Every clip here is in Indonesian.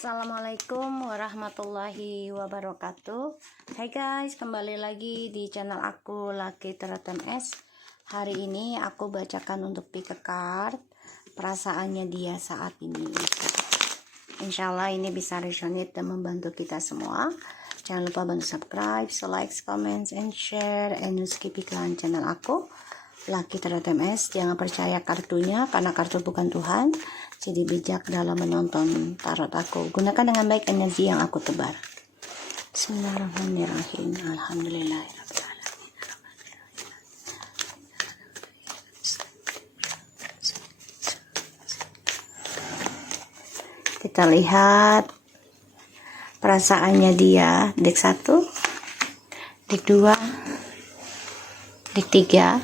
Assalamualaikum warahmatullahi wabarakatuh. Hai guys, kembali lagi di channel aku Lucky Tarot MS. Hari ini aku bacakan untuk pick a card perasaannya dia saat ini. Insya Allah ini bisa resonate dan membantu kita semua. Jangan lupa bantu subscribe, like, comment, and share, and skip iklan channel aku Lucky Tarot MS. Jangan percaya kartunya karena kartu bukan Tuhan. Jadi bijak dalam menonton tarot aku. Gunakan dengan baik energi yang aku tebar. Bismillahirrahmanirrahim. Alhamdulillahirrahmanirrahim. Kita lihat perasaannya dia. Deck 1, deck 2, deck 3,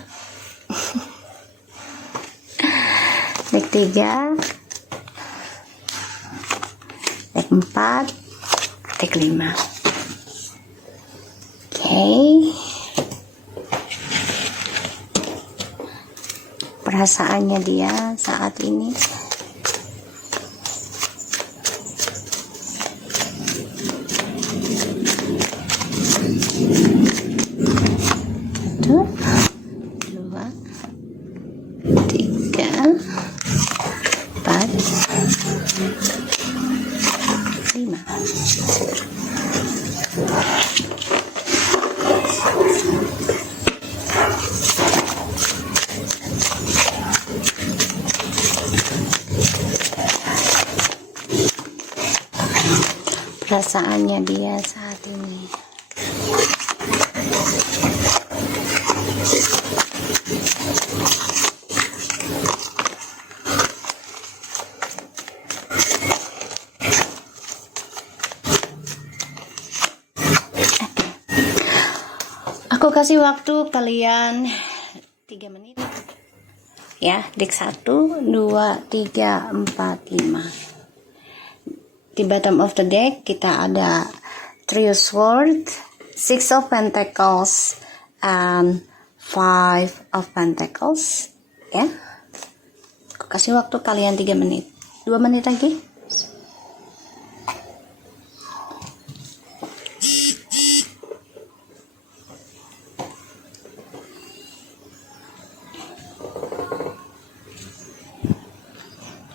deck 3, deck 4, deck 5. Oke. Perasaannya dia saat ini. Satu, 2, 3, 4, 5. Perasaannya dia saat ini. Aku kasih waktu kalian 3 menit. Ya, deck 1, 2, 3, 4, 5. Di bottom of the deck kita ada Three of Swords, Six of Pentacles, and Five of Pentacles. Ya, aku kasih waktu kalian 3 menit. 2 menit lagi.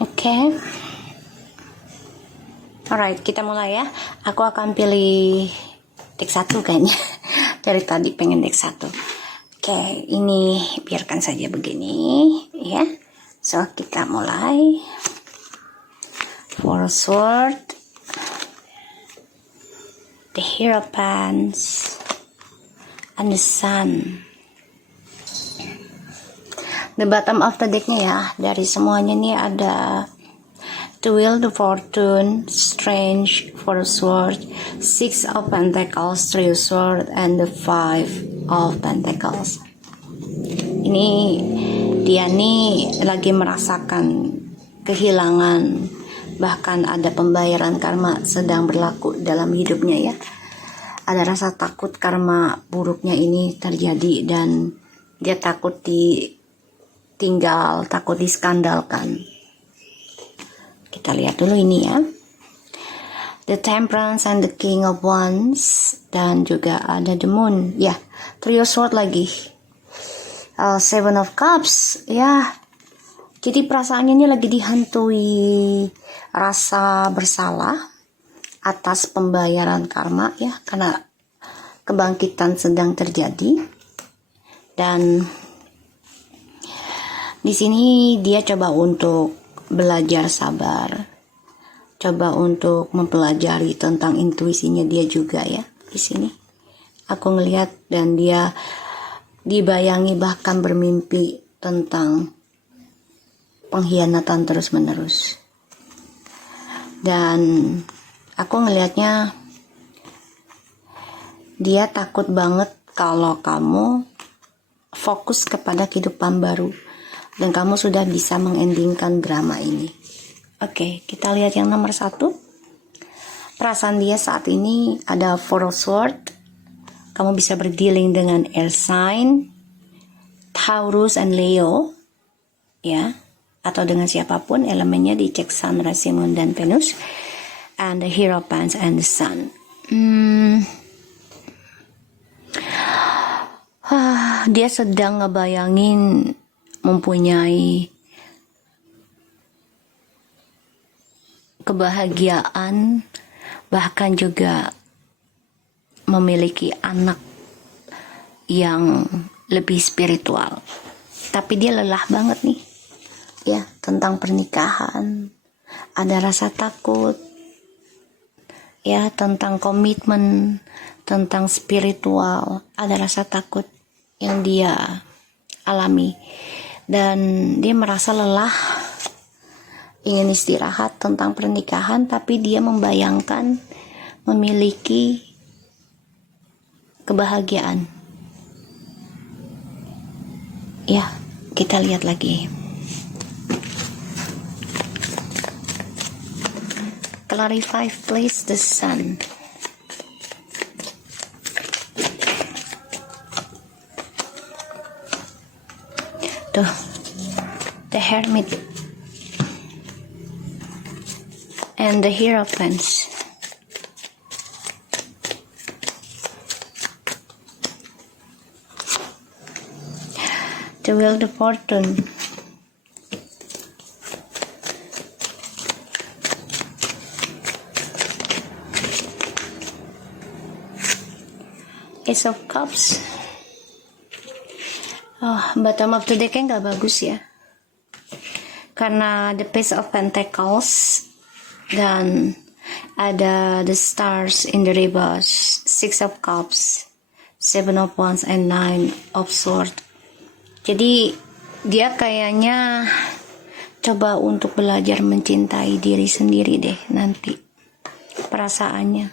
Oke. Alright, kita mulai ya. Aku akan pilih deck 1 kayaknya. Dari tadi pengen deck 1. Oke, ini biarkan saja begini ya. So, kita mulai. Four of Swords, the Hierophant, and the Sun. The bottom of the decknya ya, dari semuanya nih ada The Wheel, the Fortune, Strange, Four of Swords, Six of Pentacles, Three of Swords, and the Five of Pentacles. Ini dia nih lagi merasakan kehilangan, bahkan ada pembayaran karma sedang berlaku dalam hidupnya ya. Ada rasa takut karma buruknya ini terjadi dan dia takut ditinggal, takut diskandalkan. Kita lihat dulu ini ya. The Temperance and the King of Wands, dan juga ada the Moon. Ya, Three of Swords lagi. Seven of Cups. Ya. Jadi perasaannya ini lagi dihantui rasa bersalah atas pembayaran karma ya, karena kebangkitan sedang terjadi. Dan di sini dia coba untuk belajar sabar, coba untuk mempelajari tentang intuisinya dia juga ya. Di sini aku ngelihat dan dia dibayangi bahkan bermimpi tentang pengkhianatan terus menerus. Dan aku ngelihatnya dia takut banget kalau kamu fokus kepada kehidupan baru dan kamu sudah bisa mengendingkan drama ini. Oke, kita lihat yang nomor 1. Perasaan dia saat ini ada Four of Swords. Kamu bisa berdealing dengan air sign, Taurus and Leo, ya, atau dengan siapapun elemennya dicek Sun, Rashi, Moon, dan Venus. and the Hierophant and the Sun. Dia sedang ngebayangin mempunyai kebahagiaan, bahkan juga memiliki anak yang lebih spiritual. Tapi dia lelah banget nih, ya, tentang pernikahan. Ada rasa takut, ya, tentang komitmen, tentang spiritual. Ada rasa takut yang dia alami. Dan dia merasa lelah, ingin istirahat tentang pernikahan, tapi dia membayangkan memiliki kebahagiaan. Ya, kita lihat lagi. Clarify please the Sun. Tuh, the Hermit and the Hierophant. The Wheel of Fortune. Ace of Cups. Bottom of the deck-nya nggak bagus ya, karena the Page of Pentacles dan ada the Stars in the reverse, Six of Cups, Seven of Wands, and Nine of Swords. Jadi dia kayaknya coba untuk belajar mencintai diri sendiri deh nanti perasaannya,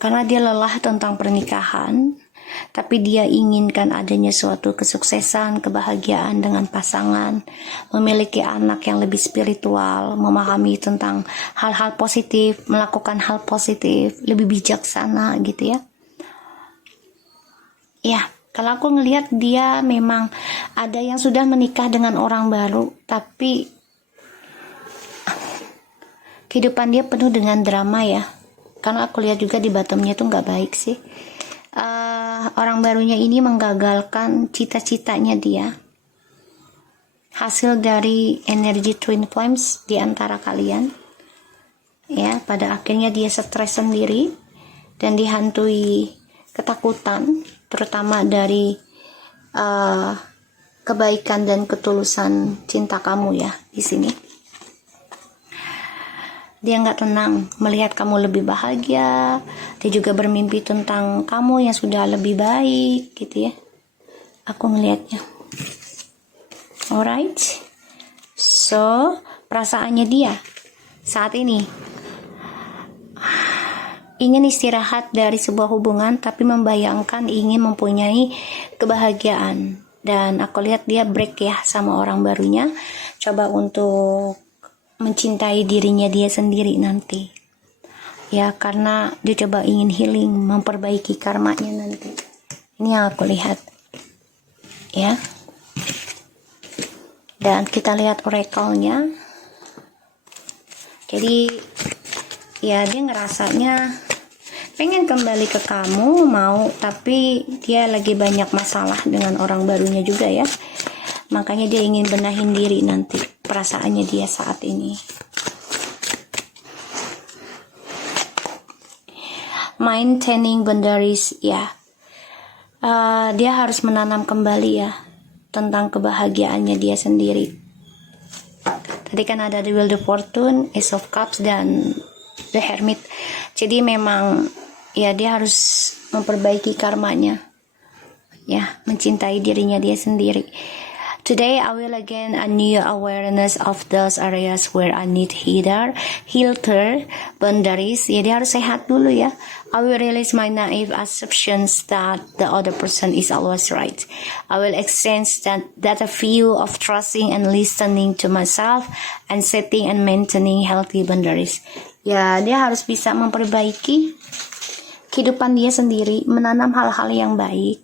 karena dia lelah tentang pernikahan, tapi dia inginkan adanya suatu kesuksesan, kebahagiaan dengan pasangan, memiliki anak yang lebih spiritual, memahami tentang hal-hal positif, melakukan hal positif, lebih bijaksana gitu ya. Ya, kalau aku ngelihat dia memang ada yang sudah menikah dengan orang baru, tapi kehidupan dia penuh dengan drama ya. Karena aku lihat juga di bottomnya tuh nggak baik sih. Orang barunya ini menggagalkan cita-citanya dia. Hasil dari energi twin flames di antara kalian. Ya, pada akhirnya dia stres sendiri dan dihantui ketakutan, terutama dari kebaikan dan ketulusan cinta kamu ya di sini. Dia nggak tenang melihat kamu lebih bahagia. Dia juga bermimpi tentang kamu yang sudah lebih baik gitu ya. Aku ngelihatnya. Alright. So, perasaannya dia saat ini ingin istirahat dari sebuah hubungan, tapi membayangkan ingin mempunyai kebahagiaan. Dan aku lihat dia break ya sama orang barunya. Coba untuk mencintai dirinya dia sendiri nanti ya, karena dia coba ingin healing, memperbaiki karmanya nanti. Ini yang aku lihat ya. Dan kita lihat oracle-nya. Jadi ya, dia ngerasanya pengen kembali ke kamu, mau, tapi dia lagi banyak masalah dengan orang barunya juga ya. Makanya dia ingin benahin diri nanti perasaannya dia saat ini. Maintaining boundaries ya. Dia harus menanam kembali ya tentang kebahagiaannya dia sendiri. Tadi kan ada the Wheel of Fortune, Ace of Cups, dan the Hermit. Jadi memang ya dia harus memperbaiki karmanya ya, mencintai dirinya dia sendiri. Today I will again a new awareness of those areas where I need healer, boundaries. Ya, dia harus sehat dulu ya. I will release my naive assumptions that the other person is always right. I will exchange that a view of trusting and listening to myself and setting and maintaining healthy boundaries. Ya, dia harus bisa memperbaiki kehidupan dia sendiri, menanam hal-hal yang baik,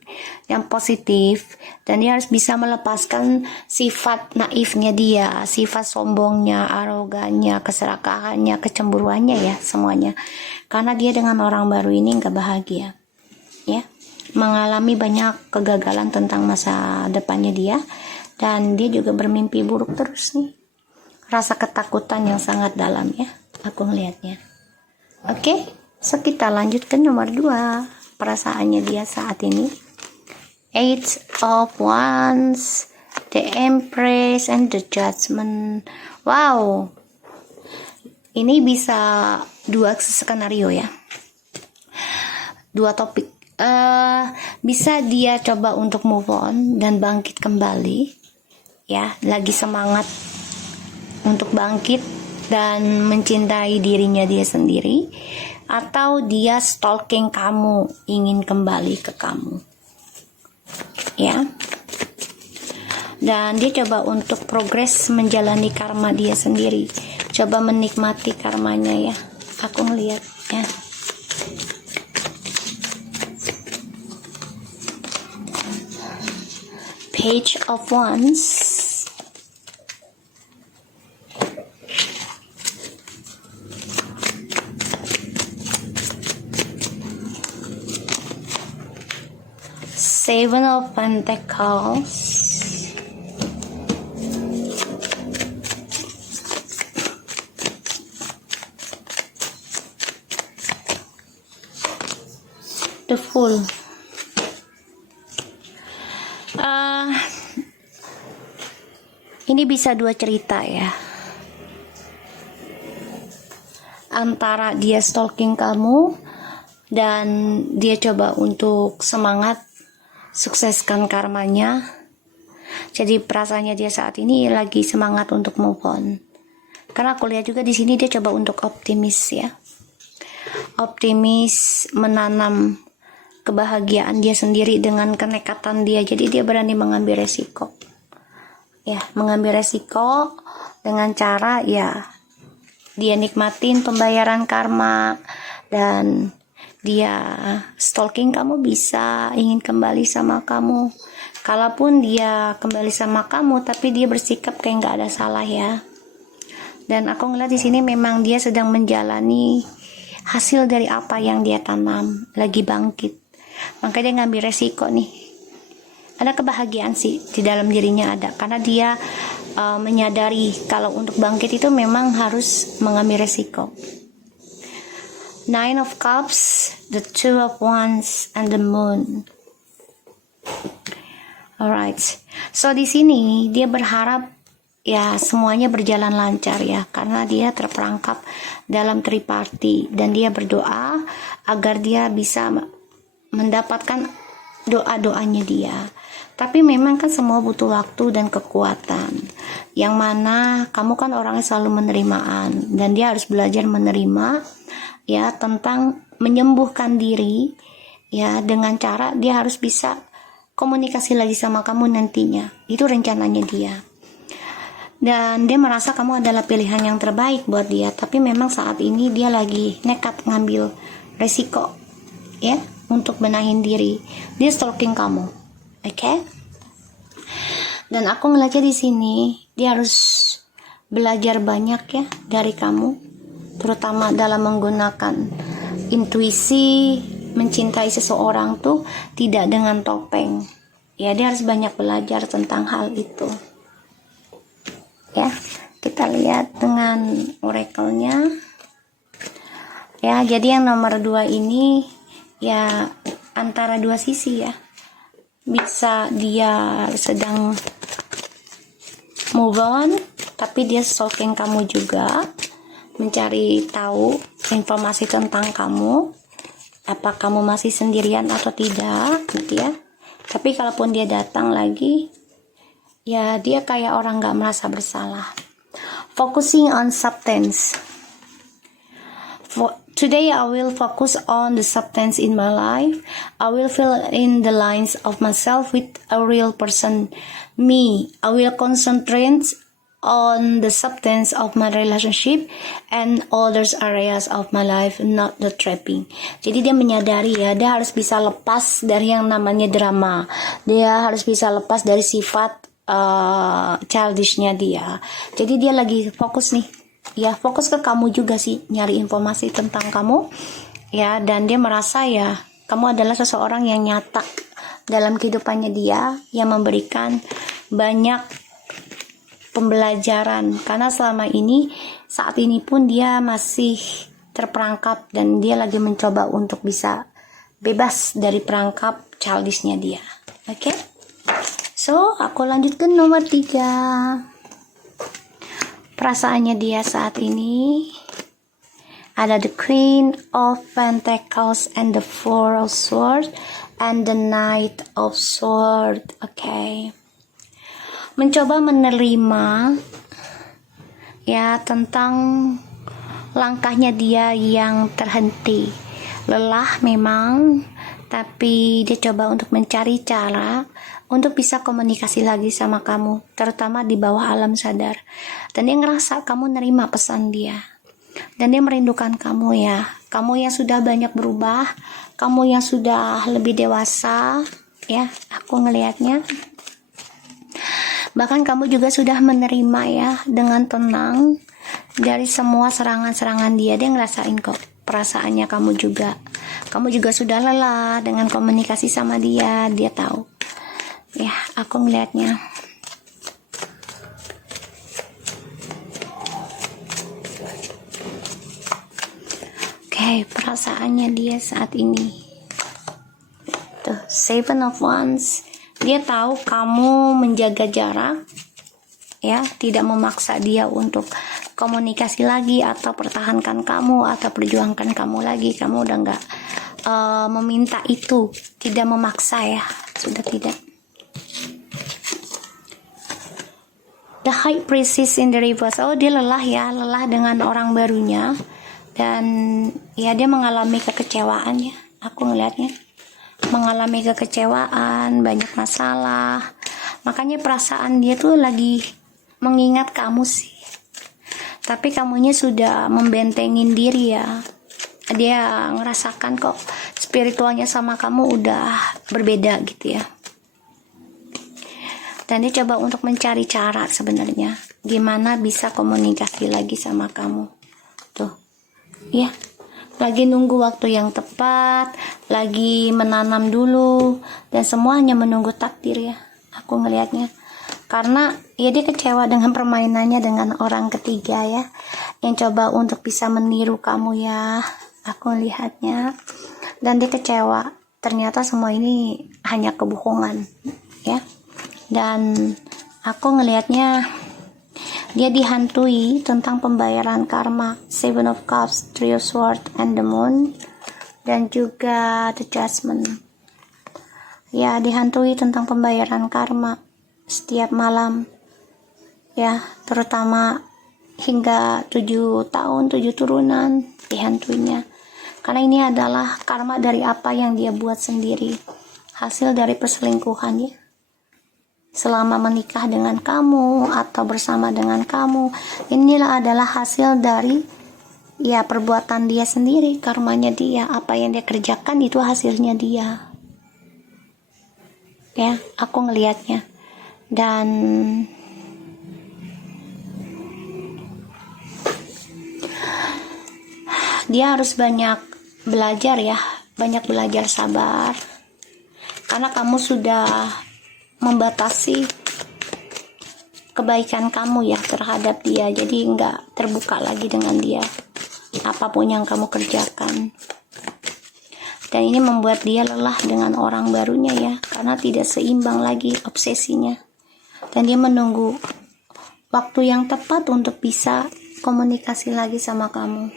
yang positif, Dan dia harus bisa melepaskan sifat naifnya dia, sifat sombongnya, arogannya, keserakahannya, kecemburuannya ya, semuanya. Karena dia dengan orang baru ini nggak bahagia, ya, mengalami banyak kegagalan tentang masa depannya dia, dan dia juga bermimpi buruk terus nih. Rasa ketakutan yang sangat dalam ya, aku ngelihatnya. Oke, so kita lanjut ke nomor 2, perasaannya dia saat ini. Eight of Wands, the Empress, and the Judgment. Wow, ini bisa 2 skenario ya, 2 topik. Bisa dia coba untuk move on dan bangkit kembali, ya, lagi semangat untuk bangkit dan mencintai dirinya dia sendiri, atau dia stalking kamu, ingin kembali ke kamu, ya. Dan dia coba untuk progres menjalani karma dia sendiri, coba menikmati karmanya ya, aku ngeliat ya. Page of Wands, Seven of Pentacles, the Fool. Ini bisa 2 cerita ya, antara dia stalking kamu dan dia coba untuk semangat sukseskan karmanya. Jadi perasaannya dia saat ini lagi semangat untuk move on. Karena aku lihat juga di sini dia coba untuk optimis ya. Optimis, menanam kebahagiaan dia sendiri dengan kenekatan dia. Jadi dia berani mengambil resiko. Ya, mengambil resiko dengan cara ya dia nikmatin pembayaran karma, dan dia stalking kamu, bisa ingin kembali sama kamu. Kalaupun dia kembali sama kamu tapi dia bersikap kayak nggak ada salah ya. Dan aku ngeliat di sini memang dia sedang menjalani hasil dari apa yang dia tanam, lagi bangkit. Makanya dia ngambil resiko nih. Ada kebahagiaan sih di dalam dirinya ada, karena dia menyadari kalau untuk bangkit itu memang harus mengambil resiko. Nine of Cups, the Two of Wands, and the Moon. Alright, so di sini dia berharap ya semuanya berjalan lancar ya, karena dia terperangkap dalam triparty, dan dia berdoa agar dia bisa mendapatkan doa-doanya dia. Tapi memang kan semua butuh waktu dan kekuatan, yang mana kamu kan orangnya selalu menerimaan, dan dia harus belajar menerima ya, tentang menyembuhkan diri ya, dengan cara dia harus bisa komunikasi lagi sama kamu nantinya. Itu rencananya dia, dan dia merasa kamu adalah pilihan yang terbaik buat dia. Tapi memang saat ini dia lagi nekat ngambil resiko ya, untuk benahin diri. Dia stalking kamu, oke? Dan aku ngeliatnya di sini dia harus belajar banyak ya dari kamu, terutama dalam menggunakan intuisi. Mencintai seseorang tuh tidak dengan topeng ya, dia harus banyak belajar tentang hal itu ya. Kita lihat dengan oracle-nya ya. Jadi yang nomor 2 ini ya antara 2 sisi ya, bisa dia sedang move on tapi dia stalking kamu juga, mencari tahu informasi tentang kamu, apa kamu masih sendirian atau tidak gitu ya. Tapi kalaupun dia datang lagi ya, dia kayak orang gak merasa bersalah. Focusing on substance. Today I will focus on the substance in my life. I will fill in the lines of myself with a real person, me. I will concentrate on the substance of my relationship and other areas of my life, not the trapping. Jadi dia menyadari ya, dia harus bisa lepas dari yang namanya drama. Dia harus bisa lepas dari sifat childishnya dia. Jadi dia lagi fokus nih, ya fokus ke kamu juga sih, nyari informasi tentang kamu, ya. Dan dia merasa ya, kamu adalah seseorang yang nyata dalam kehidupannya dia, yang memberikan banyak pembelajaran, karena selama ini, saat ini pun dia masih terperangkap dan dia lagi mencoba untuk bisa bebas dari perangkap childishnya dia. Oke? So, aku lanjut ke nomor 3. Perasaannya dia saat ini ada the Queen of Pentacles and the Four of Swords and the Knight of Swords. Oke. Mencoba menerima ya tentang langkahnya dia yang terhenti. Lelah memang, tapi dia coba untuk mencari cara untuk bisa komunikasi lagi sama kamu, terutama di bawah alam sadar. Dan dia ngerasa kamu nerima pesan dia. Dan dia merindukan kamu ya. Kamu yang sudah banyak berubah, kamu yang sudah lebih dewasa, ya, aku ngelihatnya. Bahkan kamu juga sudah menerima ya dengan tenang dari semua serangan-serangan dia. Dia ngerasain kok perasaannya kamu juga. Kamu juga sudah lelah dengan komunikasi sama dia. Dia tahu. Ya, aku ngelihatnya. Oke, perasaannya dia saat ini. Tuh, Seven of Wands. Dia tahu kamu menjaga jarak, ya, tidak memaksa dia untuk komunikasi lagi atau pertahankan kamu atau perjuangkan kamu lagi. Kamu udah nggak meminta itu, tidak memaksa ya, sudah tidak. The High Priestess in the reverse. Oh, dia lelah ya, lelah dengan orang barunya dan ya dia mengalami kekecewaan ya. Aku ngelihatnya. Mengalami kekecewaan, banyak masalah. Makanya perasaan dia tuh lagi mengingat kamu sih. Tapi kamunya sudah membentengin diri ya. Dia ngerasakan kok spiritualnya sama kamu udah berbeda gitu ya. Dan dia coba untuk mencari cara sebenarnya. Gimana bisa komunikasi lagi sama kamu. Tuh. Ya. Lagi nunggu waktu yang tepat, lagi menanam dulu, dan semuanya menunggu takdir ya. Aku ngelihatnya. Karena ya dia kecewa dengan permainannya dengan orang ketiga ya, yang coba untuk bisa meniru kamu ya. Aku lihatnya. Dan dia kecewa. Ternyata semua ini hanya kebohongan ya. Dan aku ngelihatnya dia dihantui tentang pembayaran karma. Seven of Cups, Three of Swords, and the Moon, dan juga the Judgment. Ya, dihantui tentang pembayaran karma setiap malam. Ya, terutama hingga 7 tahun, 7 turunan dihantuinya. Karena ini adalah karma dari apa yang dia buat sendiri. Hasil dari perselingkuhan ya. Selama menikah dengan kamu atau bersama dengan kamu, inilah adalah hasil dari ya perbuatan dia sendiri, karmanya dia. Apa yang dia kerjakan itu hasilnya dia ya. Aku ngelihatnya. Dan dia harus banyak belajar ya, banyak belajar sabar, karena kamu sudah membatasi kebaikan kamu ya terhadap dia. Jadi nggak terbuka lagi dengan dia apapun yang kamu kerjakan. Dan ini membuat dia lelah dengan orang barunya ya, karena tidak seimbang lagi obsesinya. Dan dia menunggu waktu yang tepat untuk bisa komunikasi lagi sama kamu.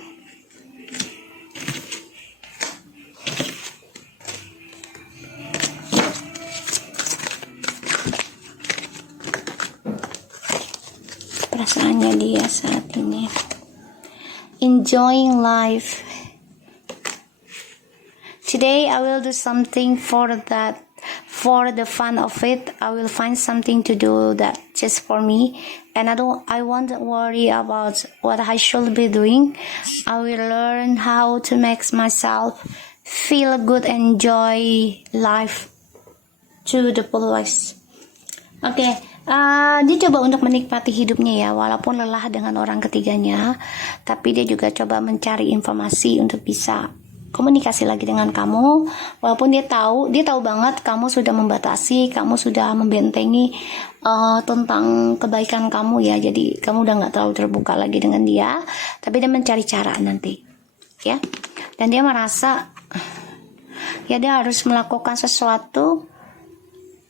Perasaannya dia saat ini. Enjoying life. Today I will do something for the fun of it. I will find something to do that just for me, and I won't worry about what I should be doing. I will learn how to make myself feel good, enjoy life to the fullest. Oke, dia coba untuk menikmati hidupnya ya, walaupun lelah dengan orang ketiganya, tapi dia juga coba mencari informasi untuk bisa komunikasi lagi dengan kamu, walaupun dia tahu banget kamu sudah membatasi, kamu sudah membentengi tentang kebaikan kamu ya, jadi kamu udah nggak terlalu terbuka lagi dengan dia, tapi dia mencari cara nanti, ya, dan dia merasa ya dia harus melakukan sesuatu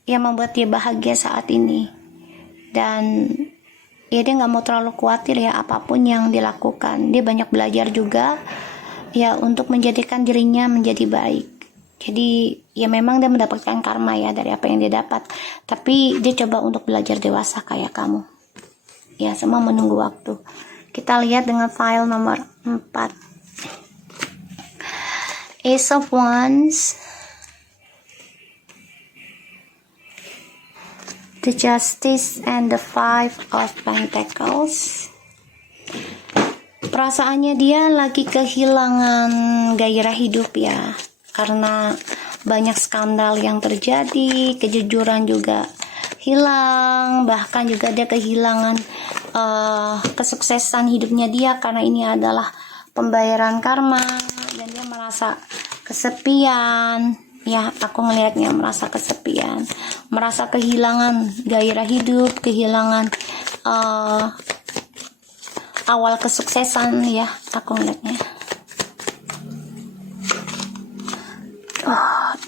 yang membuat dia bahagia saat ini, dan ya dia nggak mau terlalu khawatir ya apapun yang dilakukan. Dia banyak belajar juga ya untuk menjadikan dirinya menjadi baik. Jadi ya memang dia mendapatkan karma ya dari apa yang dia dapat, tapi dia coba untuk belajar dewasa kayak kamu ya, semua menunggu waktu. Kita lihat dengan file nomor 4, Ace of Wands, the Justice, and the Five of Pentacles. Perasaannya dia lagi kehilangan gairah hidup ya, karena banyak skandal yang terjadi, kejujuran juga hilang, bahkan juga dia kehilangan kesuksesan hidupnya dia karena ini adalah pembayaran karma, dan dia merasa kesepian ya. Aku ngelihatnya merasa kesepian, merasa kehilangan gairah hidup, kehilangan awal kesuksesan ya, aku ngeliatnya.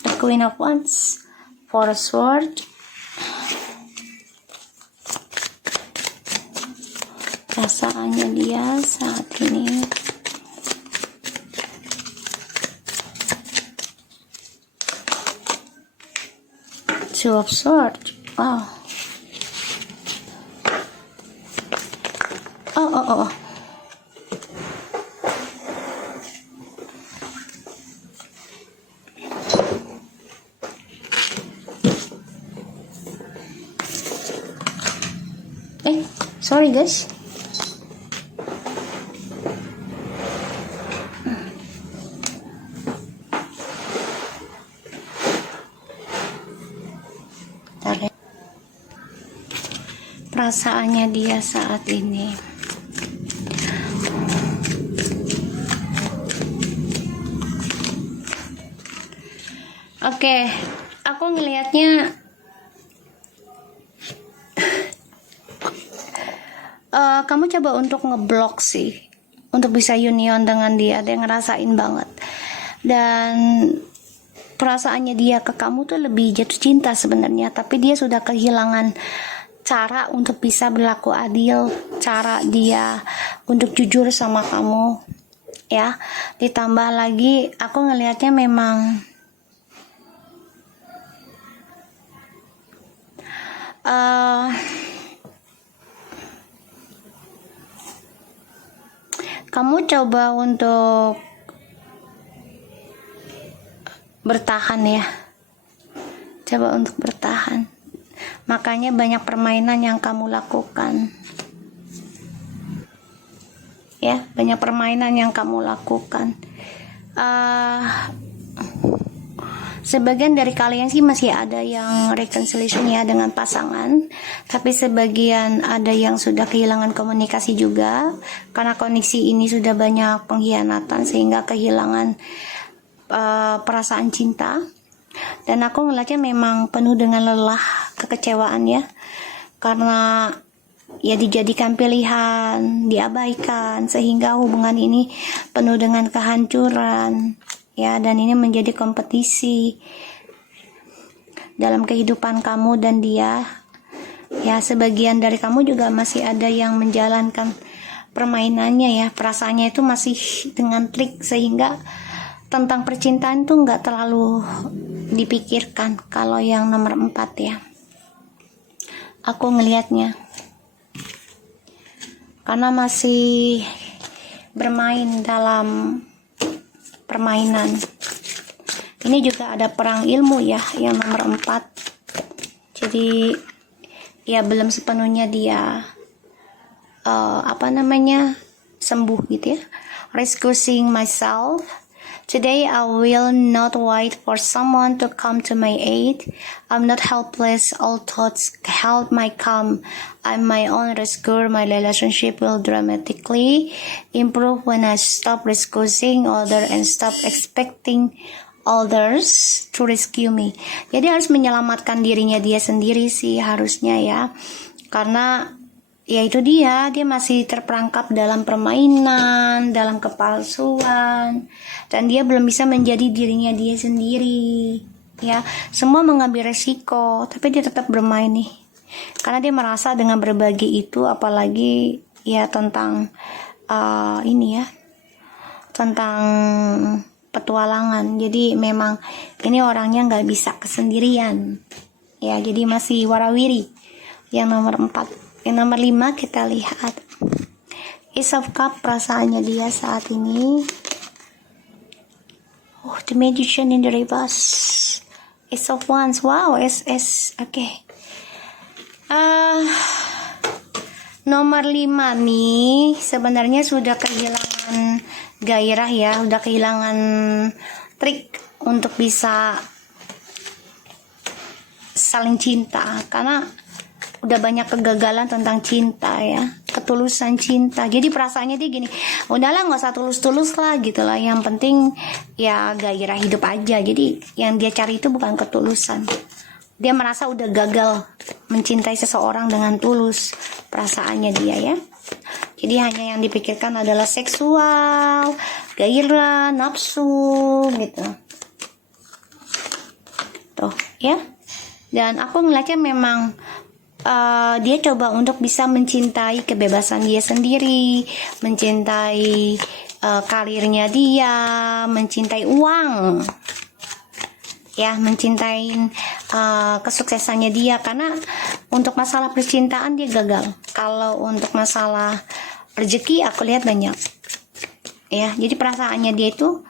The Queen of Wands, Four of Swords, perasaannya dia saat ini. Two of Swords, wow. Oh. Sorry guys. Perasaannya dia saat ini. Oke, aku ngelihatnya kamu coba untuk ngeblok sih, untuk bisa union dengan dia ngerasain banget, dan perasaannya dia ke kamu tuh lebih jatuh cinta sebenarnya, tapi dia sudah kehilangan cara untuk bisa berlaku adil, cara dia untuk jujur sama kamu ya. Ditambah lagi aku ngelihatnya memang kamu coba untuk bertahan ya, coba untuk bertahan, makanya banyak permainan yang kamu lakukan ya, banyak permainan yang kamu lakukan. Sebagian dari kalian sih masih ada yang reconciliation ya dengan pasangan, tapi sebagian ada yang sudah kehilangan komunikasi juga karena koneksi ini sudah banyak pengkhianatan sehingga kehilangan perasaan cinta. Dan aku ngeliatnya memang penuh dengan lelah, kekecewaan ya, karena ya dijadikan pilihan, diabaikan, sehingga hubungan ini penuh dengan kehancuran ya, dan ini menjadi kompetisi dalam kehidupan kamu dan dia ya. Sebagian dari kamu juga masih ada yang menjalankan permainannya ya, perasaannya itu masih dengan trik, sehingga tentang percintaan itu nggak terlalu dipikirkan. Kalau yang nomor 4 ya, aku ngelihatnya karena masih bermain dalam permainan. Ini juga ada perang ilmu ya, yang nomor 4. Jadi ya belum sepenuhnya dia sembuh gitu ya. Rescuing myself. Today I will not wait for someone to come to my aid. I'm not helpless. All thoughts help my come. I'm my own rescuer. My relationship will dramatically improve when I stop rescuing others and stop expecting others to rescue me. Jadi harus menyelamatkan dirinya dia sendiri sih harusnya ya. Karena ya itu dia masih terperangkap dalam permainan, dalam kepalsuan, dan dia belum bisa menjadi dirinya dia sendiri. Ya, semua mengambil resiko, tapi dia tetap bermain nih. Karena dia merasa dengan berbagi itu, apalagi ya tentang tentang petualangan. Jadi memang ini orangnya nggak bisa kesendirian. Ya, jadi masih warawiri. Yang nomor 4. Yang nomor 5 kita lihat Ace of Cup, perasaannya dia saat ini. The Magician in the reverse. Ace of Wands, wow, SS, oke. Nomor 5 nih sebenarnya sudah kehilangan gairah ya, udah kehilangan trik untuk bisa saling cinta, karena udah banyak kegagalan tentang cinta ya, ketulusan cinta. Jadi perasaannya dia gini, udahlah nggak usah tulus-tulus lah gitu lah, yang penting ya gairah hidup aja. Jadi yang dia cari itu bukan ketulusan. Dia merasa udah gagal mencintai seseorang dengan tulus, perasaannya dia ya. Jadi hanya yang dipikirkan adalah seksual, gairah, nafsu gitu. Tuh ya. Dan aku ngeliatnya memang dia coba untuk bisa mencintai kebebasan dia sendiri, mencintai karirnya dia, mencintai uang, ya, mencintai kesuksesannya dia. Karena untuk masalah percintaan dia gagal. Kalau untuk masalah rezeki aku lihat banyak, ya. Jadi perasaannya dia itu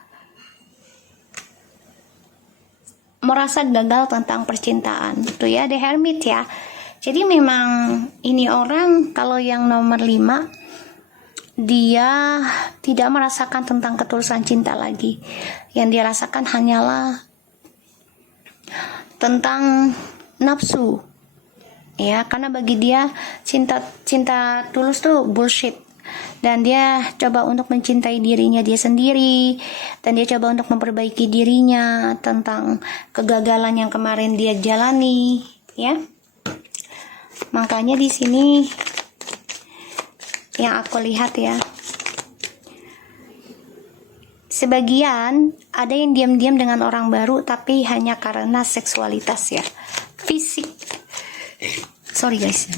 merasa gagal tentang percintaan. Tuh ya, The Hermit ya. Jadi memang ini orang, kalau yang nomor 5, dia tidak merasakan tentang ketulusan cinta lagi. Yang dia rasakan hanyalah tentang nafsu. Ya, karena bagi dia cinta tulus tuh bullshit. Dan dia coba untuk mencintai dirinya dia sendiri, dan dia coba untuk memperbaiki dirinya tentang kegagalan yang kemarin dia jalani, ya. Makanya di sini yang aku lihat ya, sebagian ada yang diam-diam dengan orang baru tapi hanya karena seksualitas ya, fisik. Sorry guys.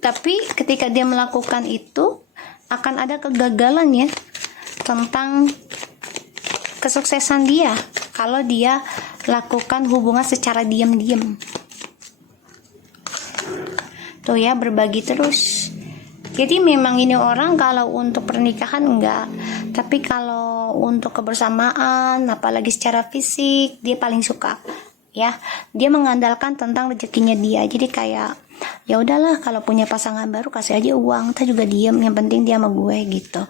Tapi ketika dia melakukan itu akan ada kegagalan ya tentang kesuksesan dia kalau dia lakukan hubungan secara diam-diam. Tuh ya, berbagi terus. Jadi memang ini orang kalau untuk pernikahan enggak, tapi kalau untuk kebersamaan, apalagi secara fisik, dia paling suka. Ya, dia mengandalkan tentang rezekinya dia. Jadi kayak ya udahlah, kalau punya pasangan baru kasih aja uang, kita juga diem, yang penting dia sama gue gitu.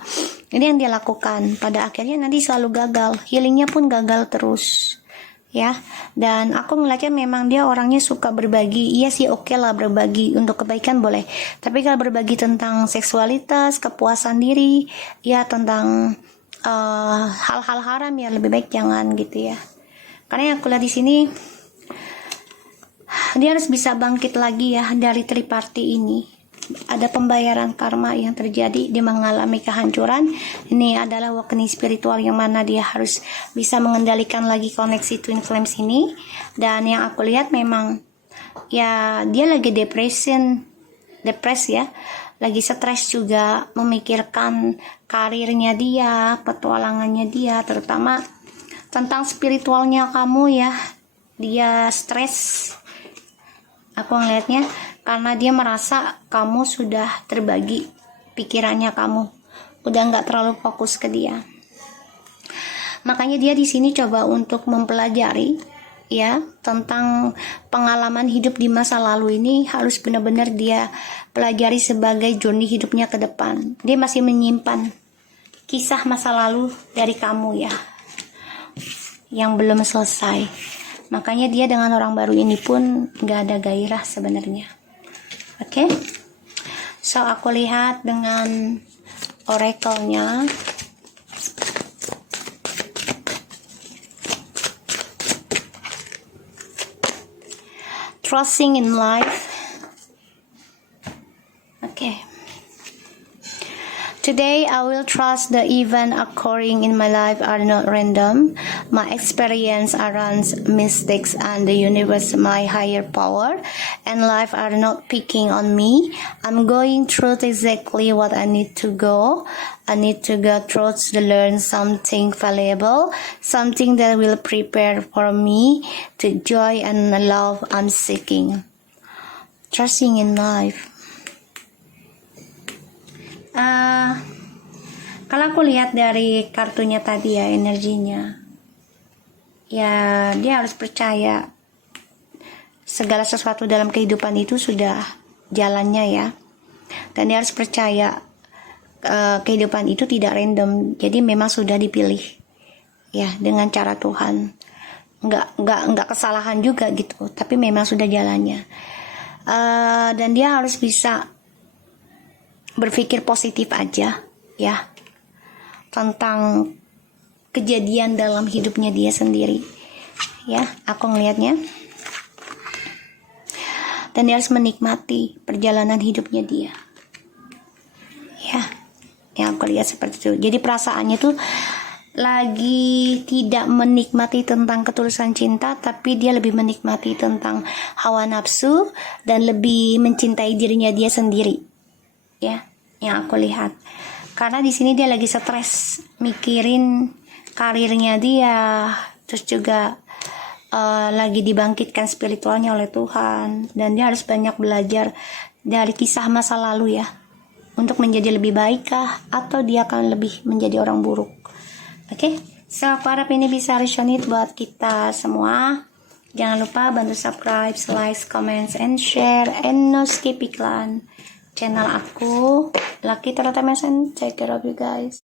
Ini yang dia lakukan. Pada akhirnya nanti selalu gagal, healingnya pun gagal terus. Ya, dan aku ngeliatnya memang dia orangnya suka berbagi. Iya sih, oke lah berbagi untuk kebaikan boleh, tapi kalau berbagi tentang seksualitas, kepuasan diri, ya tentang hal-hal haram ya lebih baik jangan gitu ya. Karena yang aku lihat di sini, dia harus bisa bangkit lagi ya dari triparty ini. Ada pembayaran karma yang terjadi, dia mengalami kehancuran. Ini adalah awakening spiritual yang mana dia harus bisa mengendalikan lagi koneksi twin flames ini. Dan yang aku lihat memang ya dia lagi depres ya, lagi stres juga, memikirkan karirnya dia, petualangannya dia, terutama tentang spiritualnya kamu ya. Dia stres, aku ngelihatnya, karena dia merasa kamu sudah terbagi pikirannya, kamu udah nggak terlalu fokus ke dia. Makanya dia di sini coba untuk mempelajari ya, tentang pengalaman hidup di masa lalu ini harus benar-benar dia pelajari sebagai journey hidupnya ke depan. Dia masih menyimpan kisah masa lalu dari kamu ya, yang belum selesai. Makanya dia dengan orang baru ini pun gak ada gairah sebenarnya. Oke? So aku lihat dengan oracle-nya. Trusting in life. Okay. Today I will trust the event occurring in my life are not random. My experience around mistakes and the universe, my higher power and life are not picking on me. I'm going through exactly what I need to go. I need to go through to learn something valuable, something that will prepare for me to joy and love I'm seeking. Trusting in life. Kalau aku lihat dari kartunya tadi ya, energinya, ya dia harus percaya segala sesuatu dalam kehidupan itu sudah jalannya ya, dan dia harus percaya kehidupan itu tidak random, jadi memang sudah dipilih ya dengan cara Tuhan, nggak kesalahan juga gitu, tapi memang sudah jalannya. Dan dia harus bisa berpikir positif aja ya tentang kejadian dalam hidupnya dia sendiri ya, aku ngelihatnya. Dan dia harus menikmati perjalanan hidupnya dia ya, yang aku lihat seperti itu. Jadi perasaannya tuh lagi tidak menikmati tentang ketulusan cinta, tapi dia lebih menikmati tentang hawa nafsu dan lebih mencintai dirinya dia sendiri ya, yang aku lihat. Karena di sini dia lagi stres mikirin karirnya dia, terus juga lagi dibangkitkan spiritualnya oleh Tuhan, dan dia harus banyak belajar dari kisah masa lalu ya, untuk menjadi lebih baik kah atau dia akan lebih menjadi orang buruk. Oke, so aku harap ini bisa resonate buat kita semua. Jangan lupa bantu subscribe, like, comments, and share, and no skip iklan channel aku, Lucky Tarot Mason. Take care of you guys.